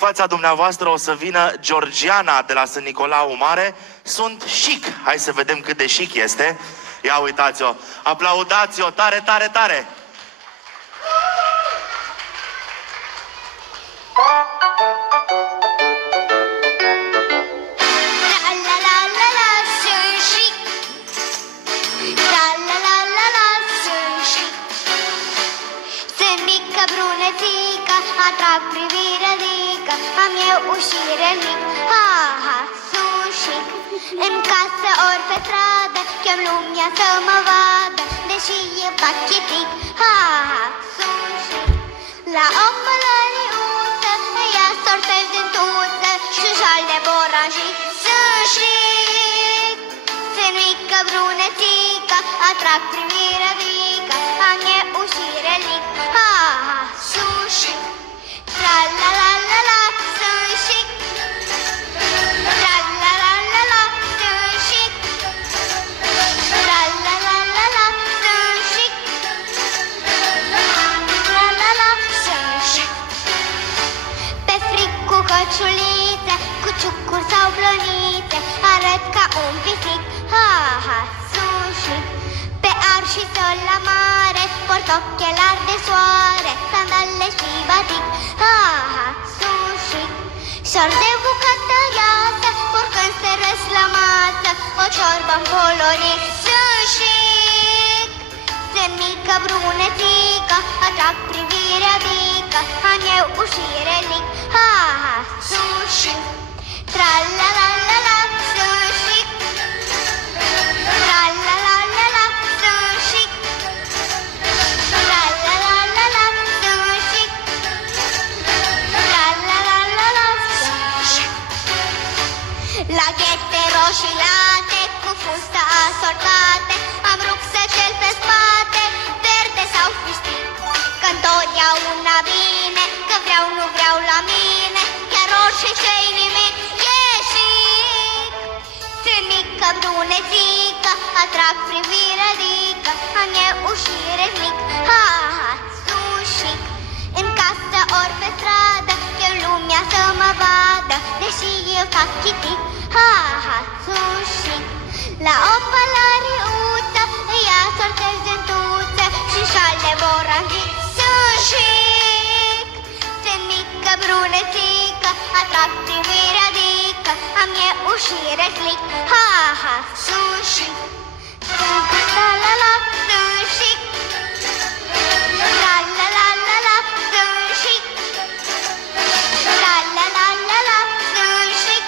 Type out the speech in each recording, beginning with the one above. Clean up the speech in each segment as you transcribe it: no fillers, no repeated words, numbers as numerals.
fața dumneavoastră o să vină Georgiana de la Sân Nicolau Mare. Sunt chic. Hai să vedem cât de chic este. Ia uitați-o. Aplaudați-o tare, tare, tare. Atrag privirea adică am eu ușire mic. Ha, ha, sunt chic. În casă ori pe stradă chem lumea să mă vadă, deși e pachetic. Ha, ha, sunt chic. La o pălăriuță ea sortez din tuță și jal de boranjit. Sunt chic. Sunt mică brunețică, atrag privirea adică am eu ușire mic. Ha, ha, sunt chic. Tra-la-la-la-la, sunt chic. Tra-la-la-la-la, sunt chic. Tra-la-la-la-la, sunt chic. Tra-la-la, sunt chic. Pe fric cu căciulițe, cu ciucuri sau blănițe, arăt ca un pisic. Ha-ha, sunt chic. Pe ar și sol la mare, port ochelari de soare, sandale și batic. Ha-ha, sunt chic. Șor de bucată iasă, porcând se răs la masă, o ciorbă-n coloric. Sunt chic. Sunt mică brunețică, atrag privirea mică, am eu ușire mic. Ha-ha, sunt chic. Tra-la-la-la-la, sunt chic. Tra-la-la-la-la, sunt chic. Tra-la-la-la-la, sunt chic. Tra-la-la-la-la, sunt chic. La ghete roșii late, cu fustă asortate, am rucsăcel pe spate, verde sau fistic. Că întotdeauna bine, că vreau, nu vreau la mine, chiar orice ce-i nimic, e chic. Sunt mică brunețică, atrag privirea adică am eu ușire mic. Ha-ha, sunt chic. În casă ori pe stradă chem lumea să mă vadă, deși eu fac chitic. Ha-ha, sunt chic. La o pălăriuță ea sortez din tuță și șal de boranjit. Sunt chic. Sunt mică brunețică, atrag privirea adică am eu ușire slick. Ha-ha, sunt chic. La-la-la, sunt chic. La-la-la-la-la, sunt chic. La-la-la-la-la, sunt chic.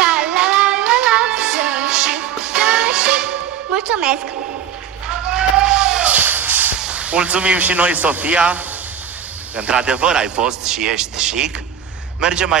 La-la-la-la-la, sunt chic. Sunt chic. Mulțumesc! Mulțumim și noi, Sofia. Într-adevăr ai fost și ești chic. Mergem mai